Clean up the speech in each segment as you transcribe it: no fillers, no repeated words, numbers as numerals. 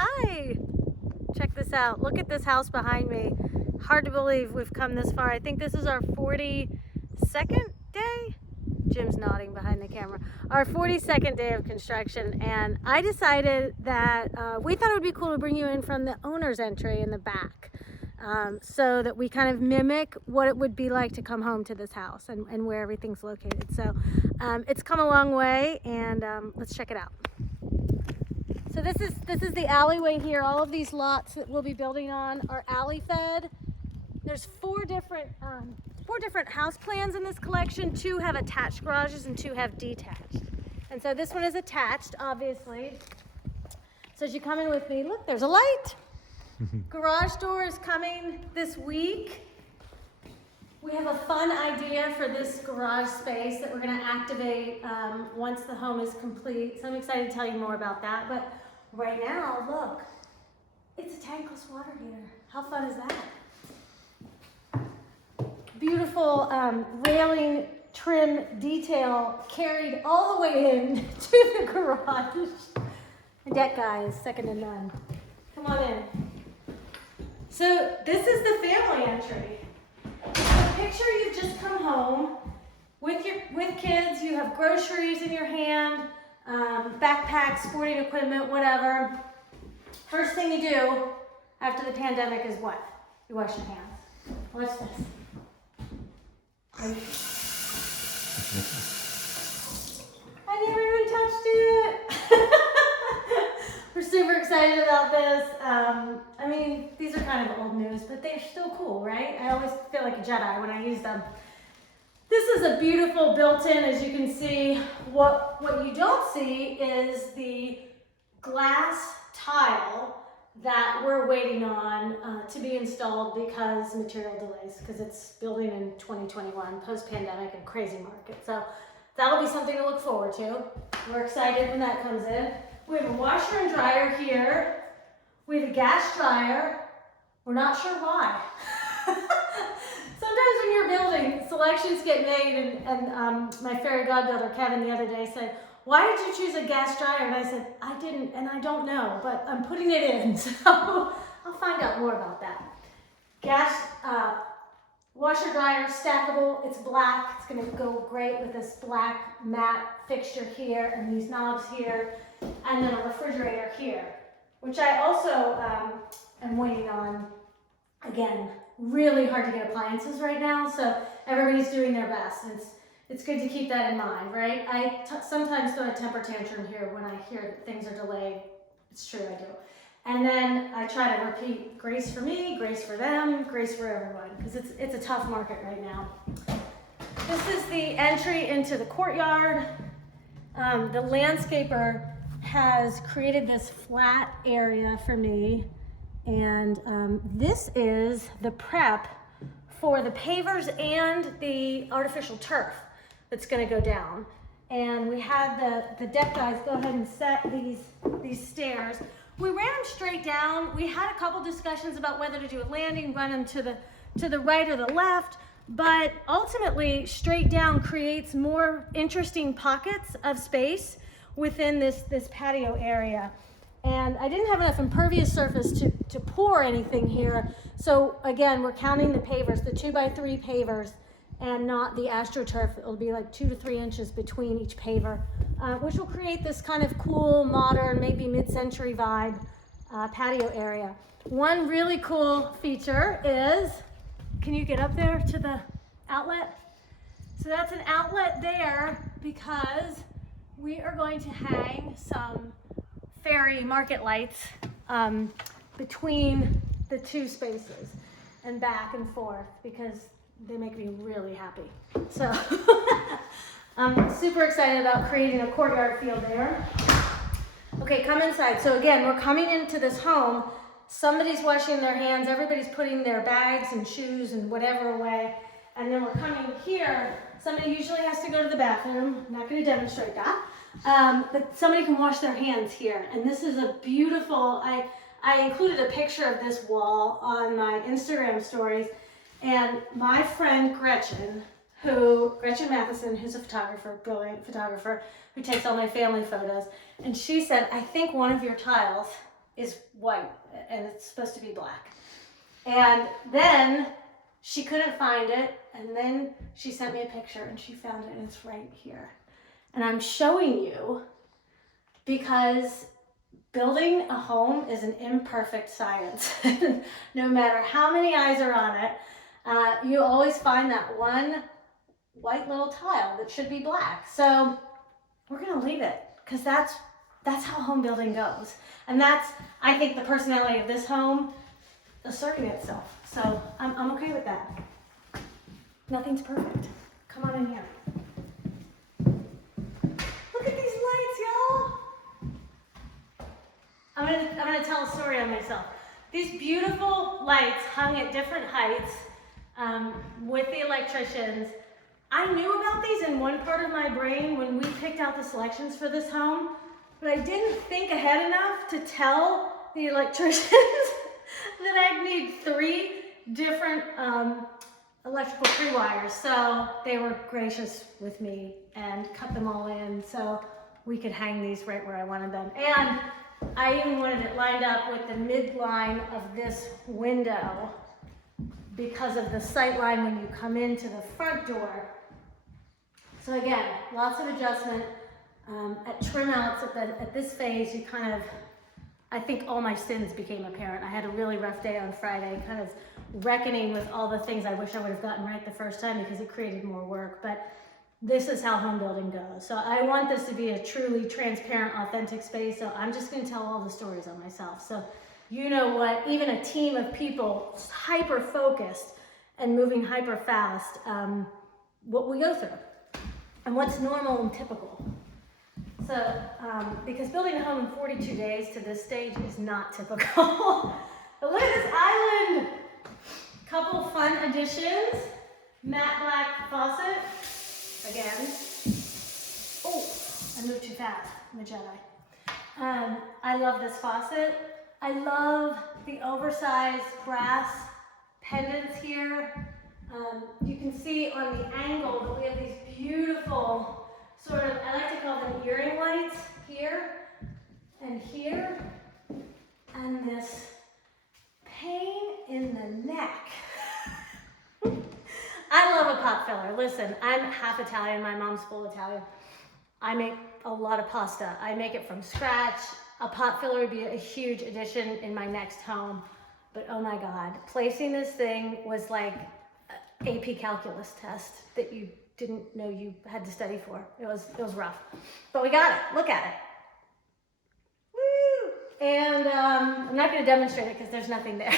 Hi! Check this out. Look at this house behind me. Hard to believe we've come this far. I think this is our 42nd day? Jim's nodding behind the camera. Our 42nd day of construction, and I decided that we thought it would be cool to bring you in from the owner's entry in the back, so that we kind of mimic what it would be like to come home to this house and where everything's located. So it's come a long way, and let's check it out. So this is the alleyway here. All of these lots that we'll be building on are alley fed. There's four different house plans in this collection. 2 have attached garages and 2 have detached. And so this one is attached, obviously. So as you come in with me, look, there's a light. Garage door is coming this week. We have a fun idea for this garage space that we're going to activate once the home is complete. So I'm excited to tell you more about that. But right now, look, it's a tankless water heater. How fun is that? Beautiful railing trim detail carried all the way in to the garage. And that guy is second to none. Come on in. So this is the family entry. So picture you've just come home with kids. You have groceries in your hand, backpacks, sporting equipment, whatever. First thing you do after the pandemic is what? You wash your hands. Watch this. I never even touched it. We're super excited about this. I mean, these are kind of old news, but they're still cool, right? I always feel like a Jedi when I use them. This is a beautiful built-in, as you can see. What you don't see is the glass tile that we're waiting on to be installed because material delays, because it's building in 2021, post-pandemic and crazy market. So that'll be something to look forward to. We're excited when that comes in. We have a washer and dryer here. We have a gas dryer. We're not sure why. Sometimes when you're building, selections get made, and my fairy godbuilder, Kevin, the other day said, "Why did you choose a gas dryer?" And I said, "I didn't, and I don't know, but I'm putting it in." So I'll find out more about that. Gas washer dryer, stackable. It's black. It's going to go great with this black matte fixture here and these knobs here, and then a refrigerator here, which I also am waiting on. Again, really hard to get appliances right now, so everybody's doing their best. And it's good to keep that in mind, right? I sometimes throw a temper tantrum here when I hear that things are delayed. It's true, I do. And then I try to repeat grace for me, grace for them, grace for everyone, because it's a tough market right now. This is the entry into the courtyard. The landscaper has created this flat area for me, and this is the prep for the pavers and the artificial turf that's going to go down. And we had the deck guys go ahead and set these stairs. We ran them straight down. We had a couple discussions about whether to do a landing, run them to the right or the left, but ultimately straight down creates more interesting pockets of space within this patio area. And I didn't have enough impervious surface to pour anything here. So again, we're counting the pavers, the 2x3 pavers, and not the AstroTurf. It'll be like 2 to 3 inches between each paver, which will create this kind of cool, modern, maybe mid-century vibe patio area. One really cool feature is, can you get up there to the outlet? So that's an outlet there because we are going to hang some fairy market lights between the 2 spaces and back and forth, because they make me really happy. So I'm super excited about creating a courtyard feel there. Okay, come inside. So again, we're coming into this home. Somebody's washing their hands. Everybody's putting their bags and shoes and whatever away. And then we're coming here. Somebody usually has to go to the bathroom. I'm not going to demonstrate that. But somebody can wash their hands here. And this is a beautiful, I included a picture of this wall on my Instagram stories. And my friend Gretchen Matheson, who's a photographer, brilliant photographer, who takes all my family photos, and she said, "I think one of your tiles is white and it's supposed to be black. And then she couldn't find it, and then she sent me a picture and she found it, and it's right here. And I'm showing you because building a home is an imperfect science. No matter how many eyes are on it, you always find that one white little tile that should be black. So we're gonna leave it because that's how home building goes. And that's, I think, the personality of this home asserting itself. So I'm okay with that. Nothing's perfect. Come on in here. Look at these lights, y'all. I'm gonna tell a story on myself. These beautiful lights hung at different heights with the electricians. I knew about these in one part of my brain when we picked out the selections for this home, but I didn't think ahead enough to tell the electricians that I'd need 3 different electrical pre-wires. So they were gracious with me and cut them all in so we could hang these right where I wanted them. And I even wanted it lined up with the midline of this window because of the sight line when you come into the front door. So again, lots of adjustment. At trim outs at this phase, you kind of, I think all my sins became apparent. I had a really rough day on Friday, kind of reckoning with all the things I wish I would have gotten right the first time because it created more work. But this is how home building goes. So I want this to be a truly transparent, authentic space. So I'm just going to tell all the stories on myself. So you know what, even a team of people hyper focused and moving hyper fast, what we go through and what's normal and typical. So, because building a home in 42 days to this stage is not typical. But look at this island. Couple fun additions. Matte black faucet. Again. Oh, I moved too fast. I'm a Jedi. I love this faucet. I love the oversized brass pendants here. You can see on the angle that we have these beautiful sort of, I like to call them earring lights here and here, and this pain in the neck. I love a pot filler. Listen, I'm half Italian, my mom's full Italian. I make a lot of pasta. I make it from scratch. A pot filler would be a huge addition in my next home, but oh my God, placing this thing was like an AP calculus test that you didn't know you had to study for. It was rough, but we got it. Look at it. Woo! And I'm not going to demonstrate it because there's nothing there.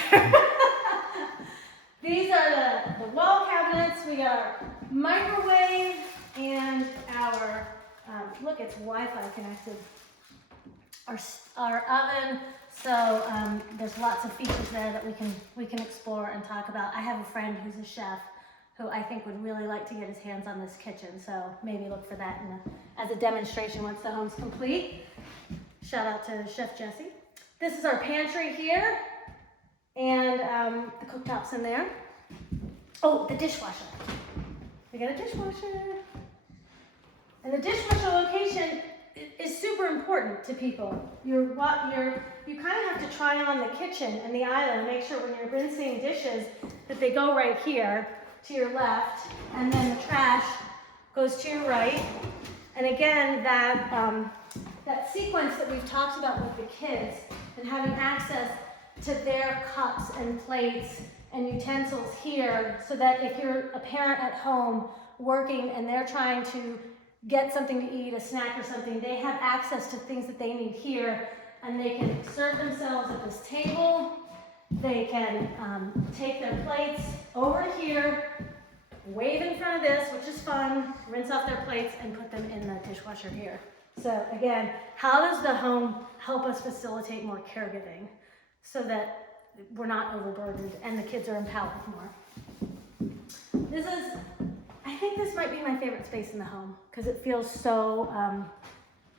These are the wall cabinets. We got our microwave and our look, it's Wi-Fi connected. Our oven. So there's lots of features there that we can explore and talk about. I have a friend who's a chef who I think would really like to get his hands on this kitchen. So maybe look for that as a demonstration once the home's complete. Shout out to Chef Jesse. This is our pantry here. And the cooktop's in there. Oh, the dishwasher. We got a dishwasher. And the dishwasher location is super important to people. You kind of have to try on the kitchen and the island and make sure when you're rinsing dishes that they go right here to your left, and then the trash goes to your right. And again, that sequence that we've talked about with the kids and having access to their cups and plates and utensils here, so that if you're a parent at home working and they're trying to get something to eat, a snack or something, they have access to things that they need here, and they can serve themselves at this table. They can take their plates over here, wave in front of this, which is fun, rinse off their plates and put them in the dishwasher here. So again, how does the home help us facilitate more caregiving so that we're not overburdened and the kids are empowered more? I think this might be my favorite space in the home because it feels so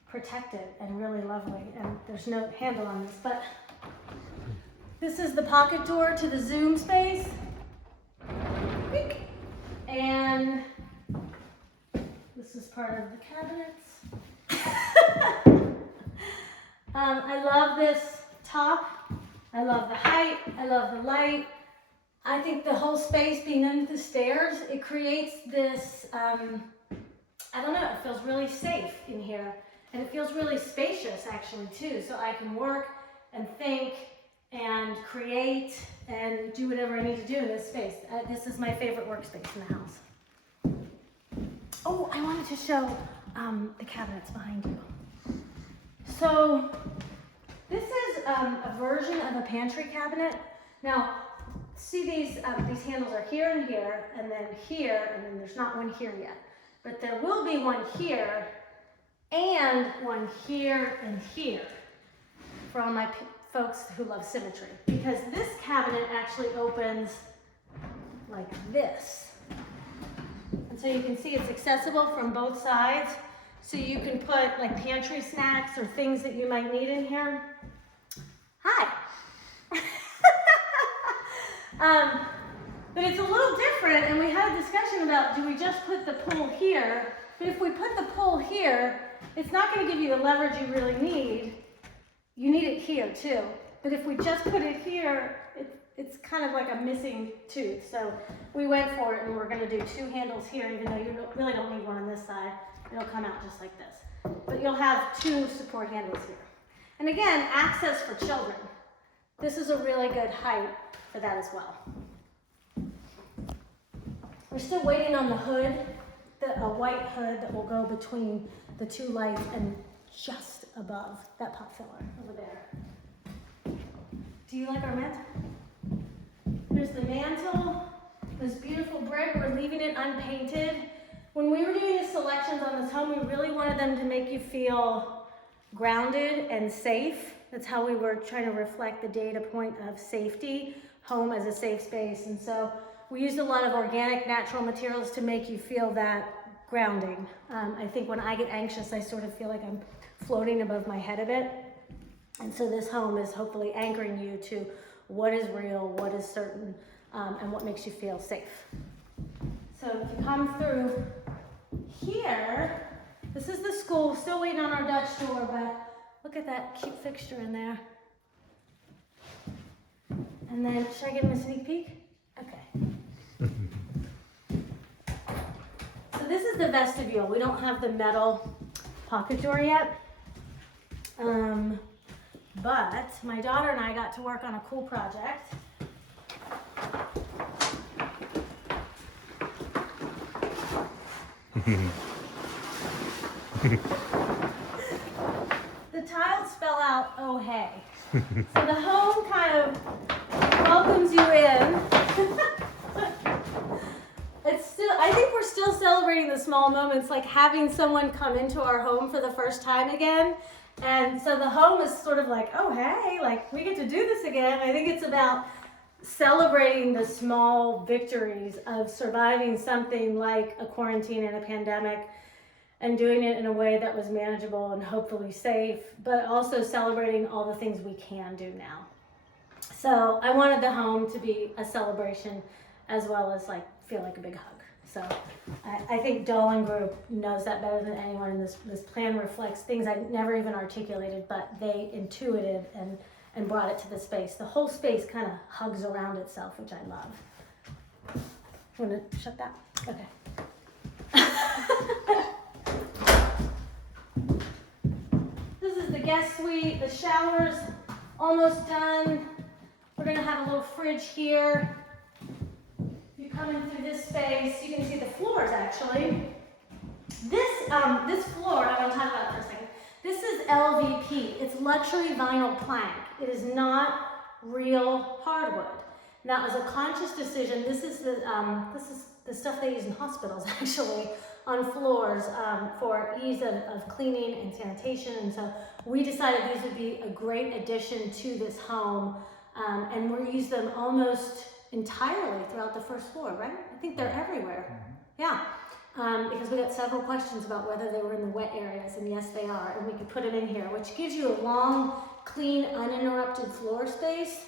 protected and really lovely, and there's no handle on this, but this is the pocket door to the Zoom space. And this is part of the cabinets. I love this top. I love the height, I love the light. I think the whole space being under the stairs, it creates this, I don't know, it feels really safe in here. And it feels really spacious actually too. So I can work and think and create and do whatever I need to do in this space. This is my favorite workspace in the house. Oh, I wanted to show the cabinets behind you. So this is a version of a pantry cabinet. Now, see these handles are here and here, and then there's not one here yet. But there will be one here, and one here and here for all my folks who love symmetry. Because this cabinet actually opens like this. And so you can see it's accessible from both sides. So you can put like pantry snacks or things that you might need in here. Hi. But it's a little different, and we had a discussion about, do we just put the pull here? But if we put the pull here, it's not going to give you the leverage you really need. You need it here too. But if we just put it here, it's kind of like a missing tooth. So we went for it, and we're going to do two handles here, even though you really don't need one on this side. It'll come out just like this. But you'll have two support handles here. And again, access for children. This is a really good height for that as well. We're still waiting on the hood, a white hood that will go between the two lights and just above that pot filler over there. Do you like our mantle? There's the mantle, this beautiful brick. We're leaving it unpainted. When we were doing the selections on this home, we really wanted them to make you feel grounded and safe. That's how we were trying to reflect the data point of safety, home as a safe space. And so we used a lot of organic, natural materials to make you feel that grounding. I think when I get anxious, I sort of feel like I'm floating above my head a bit. And so this home is hopefully anchoring you to what is real, what is certain, and what makes you feel safe. So if you come through here, this is the school, still waiting on our Dutch door, but look at that cute fixture in there. And then, should I give him a sneak peek? Okay. So this is the vestibule. We don't have the metal pocket door yet. But my daughter and I got to work on a cool project. The tiles spell out, oh hey. So the home kind of welcomes you in. I think we're still celebrating the small moments, like having someone come into our home for the first time again. And so the home is sort of like, oh hey, like we get to do this again. I think it's about celebrating the small victories of surviving something like a quarantine and a pandemic, and doing it in a way that was manageable and hopefully safe, but also celebrating all the things we can do now. So I wanted the home to be a celebration as well as like feel like a big hug. So I think Dolan Group knows that better than anyone, and this plan reflects things I never even articulated, but they intuited and brought it to the space. The whole space kind of hugs around itself, which I love. You want to shut that? Okay. This is the guest suite. The shower's almost done. We're going to have a little fridge here. If you come in through this space, you can see the floors actually. This floor, I want to talk about it for a second. This is LVP. It's luxury vinyl plank. It is not real hardwood. Now, as a conscious decision, this is the stuff they use in hospitals actually on floors for ease of cleaning and sanitation. And so we decided these would be a great addition to this home, and we'll use them almost entirely throughout the first floor, right? I think they're everywhere. Yeah. Because we got several questions about whether they were in the wet areas, and yes, they are. And we could put them in here, which gives you a long, clean, uninterrupted floor space.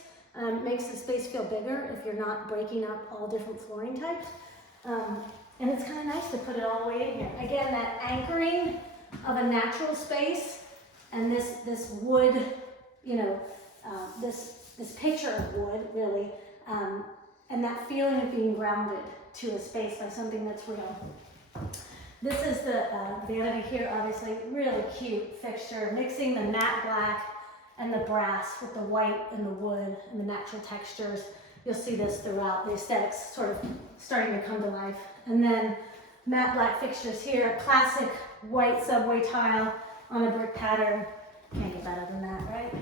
Makes the space feel bigger if you're not breaking up all different flooring types. And it's kind of nice to put it all the way in here. Again, that anchoring of a natural space and this wood, this picture of wood, really, and that feeling of being grounded to a space by something that's real. This is the Vanity here, obviously, really cute fixture, mixing the matte black and the brass with the white and the wood and the natural textures. You'll see this throughout, the aesthetics sort of starting to come to life. And then matte black fixtures here, classic white subway tile on a brick pattern. Can't get better than that, right?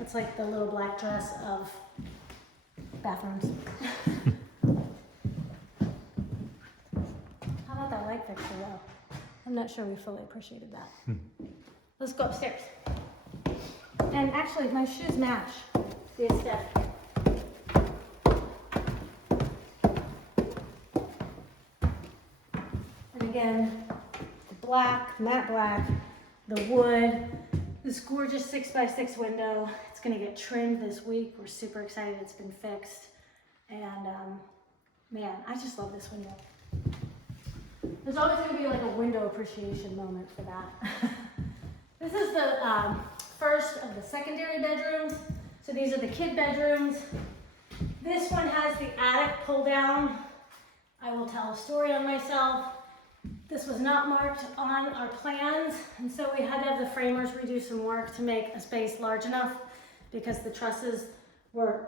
It's like the little black dress of bathrooms. How about that light fixture though? I'm not sure we fully appreciated that. Let's go upstairs. And actually, my shoes match the aesthetic. And again, the black, matte black, the wood, this gorgeous 6x6 window. It's gonna get trimmed this week. We're super excited it's been fixed. And man, I just love this window. There's always gonna be like a window appreciation moment for that. This is the first of the secondary bedrooms. So these are the kid bedrooms. This one has the attic pull down. I will tell a story on myself. This was not marked on our plans, and so we had to have the framers redo some work to make a space large enough because the trusses were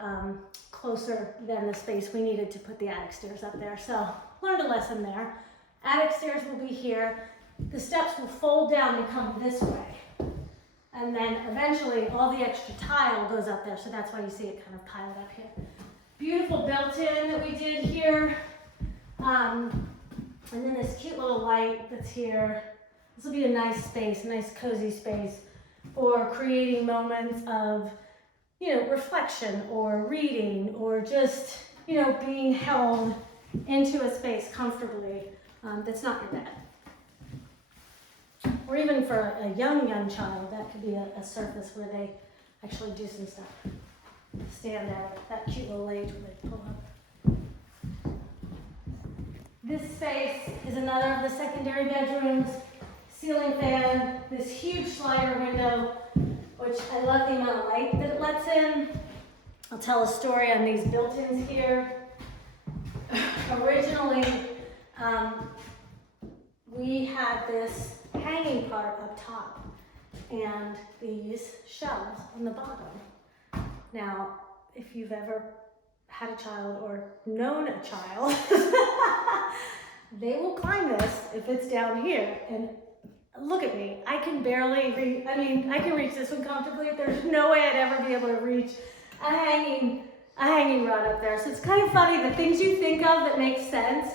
closer than the space we needed to put the attic stairs up there. So learned a lesson there. Attic stairs will be here. The steps will fold down and come this way. And then eventually all the extra tile goes up there, so that's why you see it kind of piled up here. Beautiful built-in that we did here. And then this cute little light that's here. This will be a nice space, nice cozy space for creating moments of, you know, reflection or reading or just, you know, being held into a space comfortably that's not your bed. Or even for a young child, that could be a surface where they actually do some stuff. Stand out, that cute little age where they pull up. This space is another of the secondary bedrooms. Ceiling fan, this huge slider window, which I love the amount of light that it lets in. I'll tell a story on these built-ins here. Originally, we had this hanging part up top and these shelves on the bottom. Now, if you've ever had a child or known a child, they will climb this if it's down here. And look at me, I can barely reach, I can reach this one comfortably. There's no way I'd ever be able to reach a hanging rod up there. So it's kind of funny, the things you think of that make sense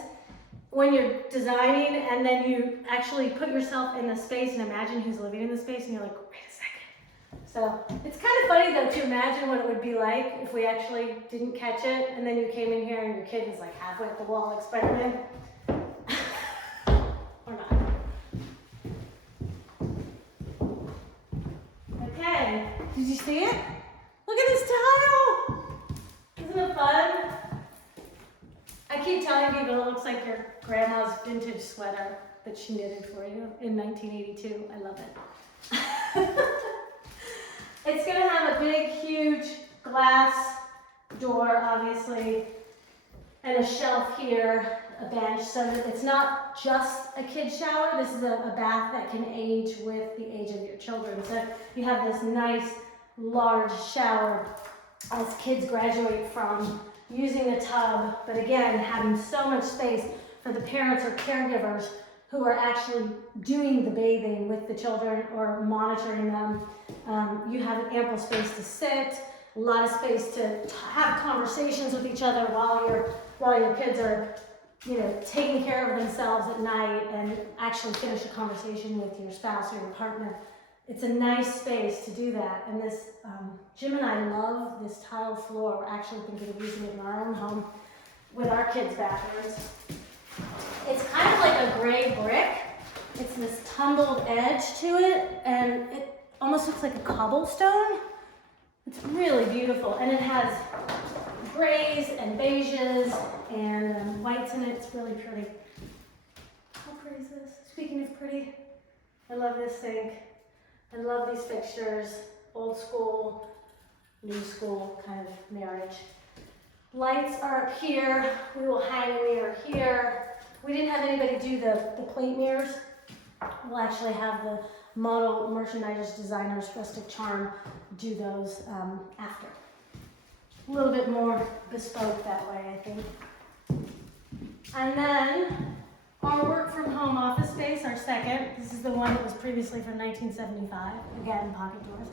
when you're designing, and then you actually put yourself in the space and imagine who's living in the space, and you're like, wait a second. So it's kind of funny though to imagine what it would be like if we actually didn't catch it, and then you came in here and your kid was like halfway up the wall experiment. Or not. Okay, did you see it? Look at this tile! Isn't it fun? I keep telling people it looks like your grandma's vintage sweater that she knitted for you in 1982. I love it. It's gonna have a big, huge glass door, obviously, and a shelf here, a bench, so that it's not just a kid shower. This is a bath that can age with the age of your children. So you have this nice, large shower as kids graduate from using the tub, but again, having so much space for the parents or caregivers who are actually doing the bathing with the children or monitoring them. You have ample space to sit, a lot of space to have conversations with each other while your kids are, you know, taking care of themselves at night, and actually finish a conversation with your spouse or your partner. It's a nice space to do that. And this, Jim and I love this tile floor. We're actually thinking of using it in our own home with our kids' bathrooms. It's kind of like a gray brick. It's this tumbled edge to it, and it almost looks like a cobblestone. It's really beautiful, and it has grays and beiges and whites in it. It's really pretty. How pretty is this? Speaking of pretty, I love this sink. I love these fixtures, old school. new school kind of marriage. Lights are up here. We will hang a mirror here. We didn't have anybody do the plate mirrors. We'll actually have the model merchandisers, designers, Rustic Charm do those after. A little bit more bespoke that way, I think. And then our work from home office space, our second. This is the one that was previously from 1975. Again, pocket doors.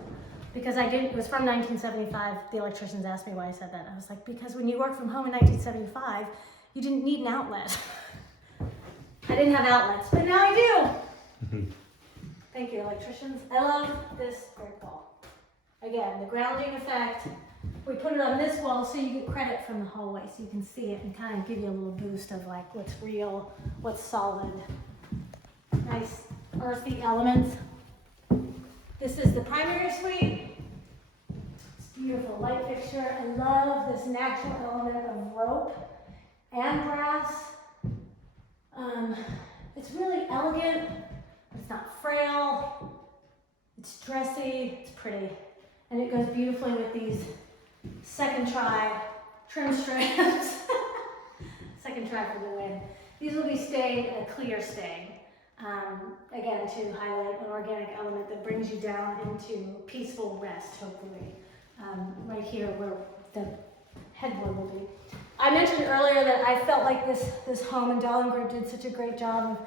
Because it was from 1975. The electricians asked me why I said that. I was like, because when you work from home in 1975, you didn't need an outlet. I didn't have outlets, but now I do. Thank you, electricians. I love this brick wall. Again, the grounding effect. We put it on this wall so you get credit from the hallway, so you can see it and kind of give you a little boost of like what's real, what's solid. Nice earthy elements. This is the primary suite. It's beautiful light fixture. I love this natural element of rope and brass. It's really elegant, but it's not frail. It's dressy, it's pretty. And it goes beautifully with these second try trim strands. Second try for the win. These will be stained a clear stain. Again, to highlight an organic element that brings you down into peaceful rest, hopefully. Right here where the headboard will be. I mentioned earlier that I felt like this home and Dahlin Group did such a great job of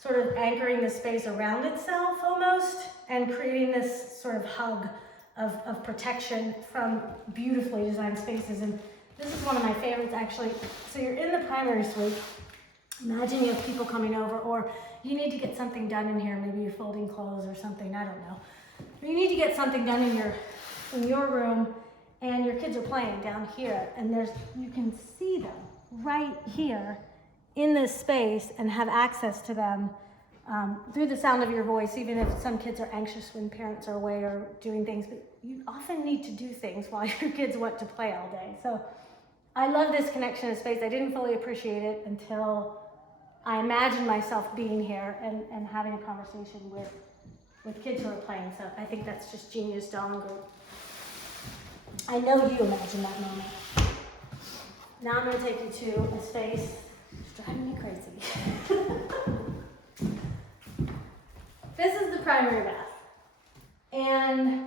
sort of anchoring the space around itself almost and creating this sort of hug of protection from beautifully designed spaces. And this is one of my favorites actually. So you're in the primary suite. Imagine you have people coming over, or you need to get something done in here. Maybe you're folding clothes or something, I don't know. But you need to get something done in your room, and your kids are playing down here, and you can see them right here in this space and have access to them through the sound of your voice, even if some kids are anxious when parents are away or doing things, but you often need to do things while your kids want to play all day. So I love this connection of space. I didn't fully appreciate it until I imagined myself being here and having a conversation with kids who are playing. So I think that's just genius, Dahlin Group. I know you imagine that moment. Now I'm going to take you to a space that's driving me crazy. This is the primary bath. And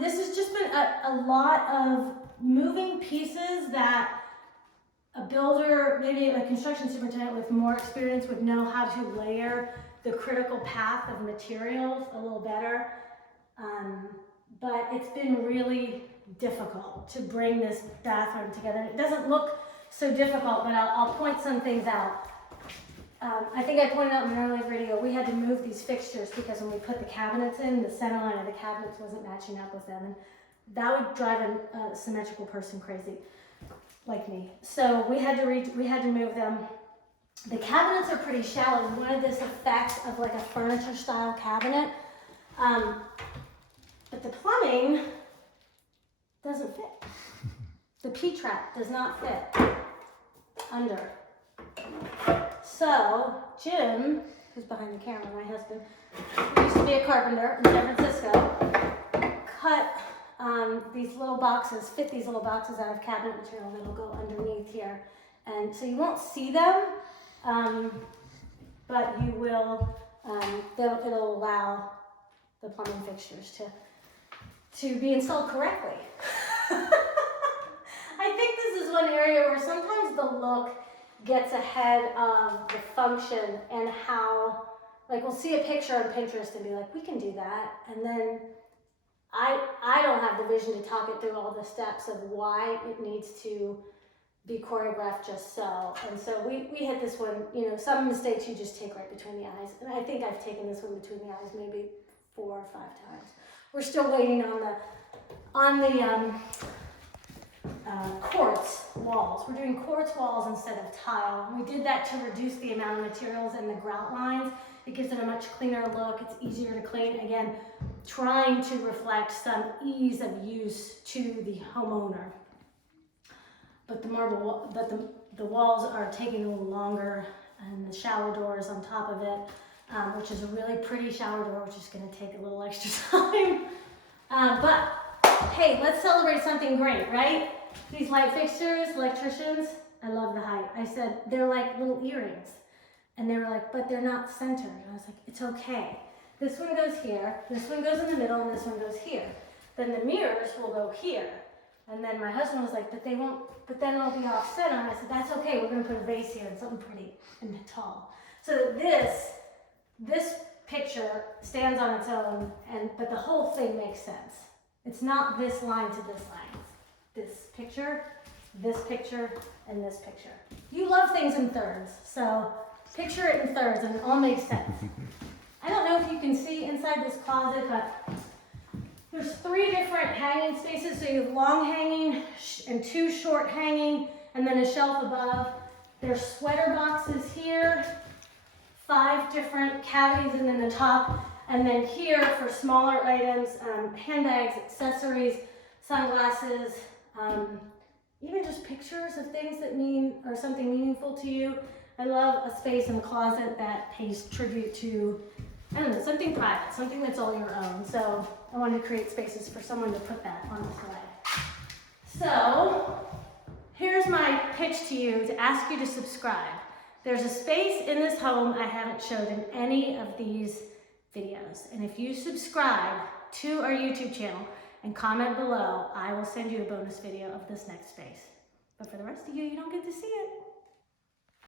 this has just been a lot of moving pieces that a builder, maybe a construction superintendent with more experience would know how to layer the critical path of materials a little better. But it's been really difficult to bring this bathroom together. It doesn't look so difficult, but I'll point some things out. I think I pointed out in an earlier video, we had to move these fixtures because when we put the cabinets in, the center line of the cabinets wasn't matching up with them. And that would drive a symmetrical person crazy, like me. So we had to move them. The cabinets are pretty shallow. We wanted this effect of like a furniture style cabinet. But the plumbing doesn't fit. The P-trap does not fit under. So Jim, who's behind the camera, my husband, who used to be a carpenter in San Francisco, cut these little boxes, fit these little boxes out of cabinet material that'll go underneath here. And so you won't see them, but you will, it'll allow the plumbing fixtures to be installed correctly. I think this is one area where sometimes the look gets ahead of the function and how, like we'll see a picture on Pinterest and be like, we can do that. And then I don't have the vision to talk it through all the steps of why it needs to be choreographed just so. And so we hit this one, you know, some mistakes you just take right between the eyes. And I think I've taken this one between the eyes maybe 4 or 5 times. We're still waiting on the quartz walls. We're doing quartz walls instead of tile. We did that to reduce the amount of materials in the grout lines. It gives it a much cleaner look. It's easier to clean. Again, trying to reflect some ease of use to the homeowner. But the walls are taking a little longer, and the shower doors on top of it, which is a really pretty shower door, which is going to take a little extra time. But hey, let's celebrate something great, right? These light fixtures, electricians, I love the height. I said, they're like little earrings. And they were like, but they're not centered. And I was like, it's okay. This one goes here, this one goes in the middle, and this one goes here. Then the mirrors will go here. And then my husband was like, but they won't, but then it'll be offset on. I said, that's okay, we're gonna put a vase here and something pretty and tall. So that this picture stands on its own, but the whole thing makes sense. It's not this line to this line. This picture, and this picture. You love things in thirds, so picture it in thirds and it all makes sense. I don't know if you can see inside this closet, but there's 3 different hanging spaces. So you have long hanging and 2 short hanging, and then a shelf above. There's sweater boxes here, 5 different cavities, and then the top. And then here for smaller items, handbags, accessories, sunglasses, even just pictures of things that mean or something meaningful to you. I love a space in the closet that pays tribute to, I don't know, something private, something that's all your own. So I wanted to create spaces for someone to put that on the side. So here's my pitch to you to ask you to subscribe. There's a space in this home I haven't showed in any of these videos. And if you subscribe to our YouTube channel and comment below, I will send you a bonus video of this next space. But for the rest of you, you don't get to see it.